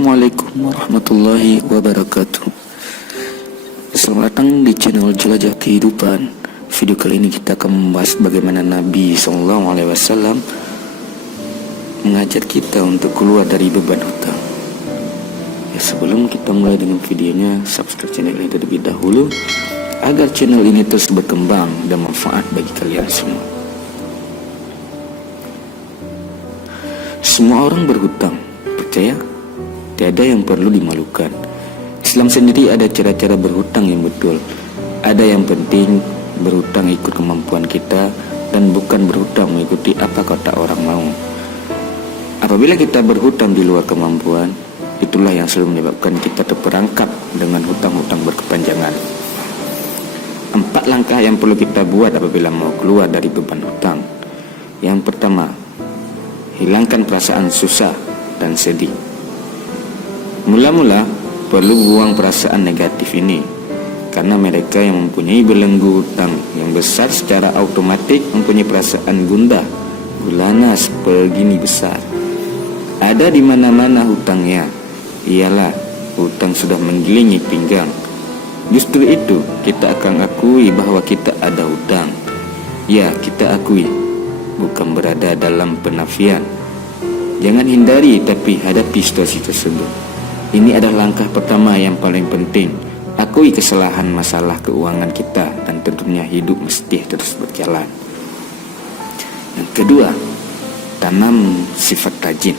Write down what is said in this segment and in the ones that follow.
Assalamualaikum warahmatullahi wabarakatuh. Selamat datang di channel Jelajah Kehidupan. Video kali ini kita akan membahas bagaimana Nabi SAW mengajar kita untuk keluar dari beban hutang. Sebelum kita mulai dengan videonya, subscribe channel ini terlebih dahulu agar channel ini terus berkembang dan manfaat bagi kalian semua. Semua orang berhutang, percaya? Tiada yang perlu dimalukan. Islam sendiri ada cara-cara berhutang yang betul. Ada yang penting berhutang ikut kemampuan kita dan bukan berhutang mengikuti apa kata orang mau. Apabila kita berhutang di luar kemampuan, itulah yang selalu menyebabkan kita terperangkap dengan hutang-hutang berkepanjangan. 4 langkah yang perlu kita buat apabila mau keluar dari beban hutang. Yang pertama, hilangkan perasaan susah dan sedih. Mula-mula perlu buang perasaan negatif ini, karena mereka yang mempunyai belenggu hutang yang besar secara automatik mempunyai perasaan gundah, gulana sebegini besar. Ada di mana-mana hutangnya, ialah hutang sudah menggilingi pinggang. Justru itu kita akan akui bahwa kita ada hutang. Ya, kita akui, bukan berada dalam penafian. Jangan hindari tapi hadapi situasi tersebut. Ini adalah langkah pertama yang paling penting. Akui kesalahan masalah keuangan kita dan tentunya hidup mesti terus berjalan. Yang kedua, tanam sifat rajin.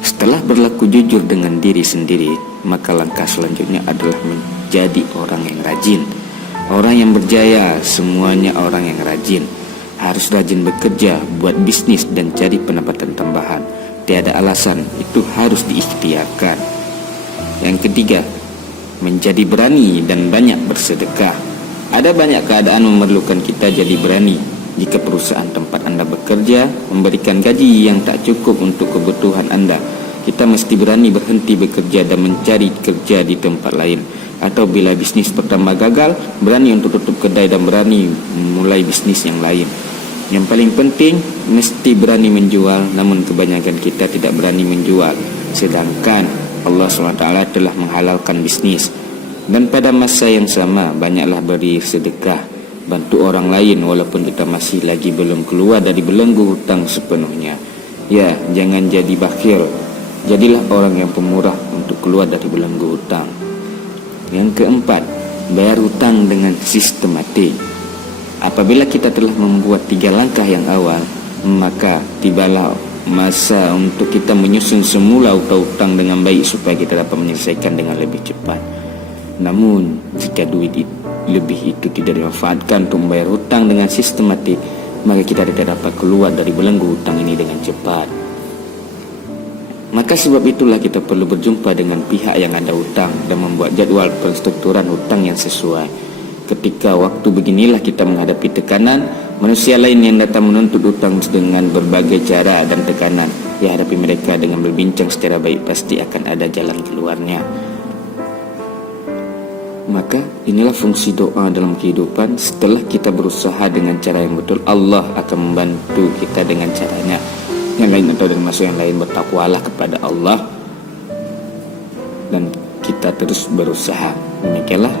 Setelah berlaku jujur dengan diri sendiri, maka langkah selanjutnya adalah menjadi orang yang rajin. Orang yang berjaya, semuanya orang yang rajin. Harus rajin bekerja, buat bisnis dan cari pendapatan tambahan. Tiada alasan, itu harus diikhtiarkan. Yang ketiga, menjadi berani dan banyak bersedekah. Ada banyak keadaan memerlukan kita jadi berani. Jika perusahaan tempat Anda bekerja memberikan gaji yang tak cukup untuk kebutuhan Anda, kita mesti berani berhenti bekerja dan mencari kerja di tempat lain. Atau bila bisnis pertama gagal, berani untuk tutup kedai dan berani memulai bisnis yang lain. Yang paling penting, mesti berani menjual, namun kebanyakan kita tidak berani menjual. Sedangkan Allah SWT telah menghalalkan bisnis. Dan pada masa yang sama, banyaklah beri sedekah, bantu orang lain walaupun kita masih lagi belum keluar dari belenggu hutang sepenuhnya. Ya, jangan jadi bakhil. Jadilah orang yang pemurah untuk keluar dari belenggu hutang. Yang keempat, bayar hutang dengan sistematik. Apabila kita telah membuat 3 langkah yang awal, maka tibalah masa untuk kita menyusun semula hutang dengan baik supaya kita dapat menyelesaikan dengan lebih cepat. Namun jika duit lebih itu tidak dimanfaatkan untuk membayar hutang dengan sistematik, maka kita tidak dapat keluar dari belenggu hutang ini dengan cepat. Maka sebab itulah kita perlu berjumpa dengan pihak yang ada hutang dan membuat jadwal penstrukturan hutang yang sesuai. Ketika waktu beginilah kita menghadapi tekanan manusia lain yang datang menuntut hutang dengan berbagai cara dan tekanan. Ya, hadapi mereka dengan berbincang secara baik, pasti akan ada jalan keluarnya. Maka inilah fungsi doa dalam kehidupan. Setelah kita berusaha dengan cara yang betul, Allah akan membantu kita dengan caranya. Yang lain atau termasuk yang lain, bertakwalah kepada Allah dan kita terus berusaha. Demikianlah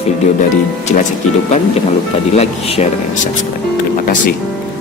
video dari Jelajah Kehidupan. Jangan lupa di like, share, dan subscribe. Terima kasih.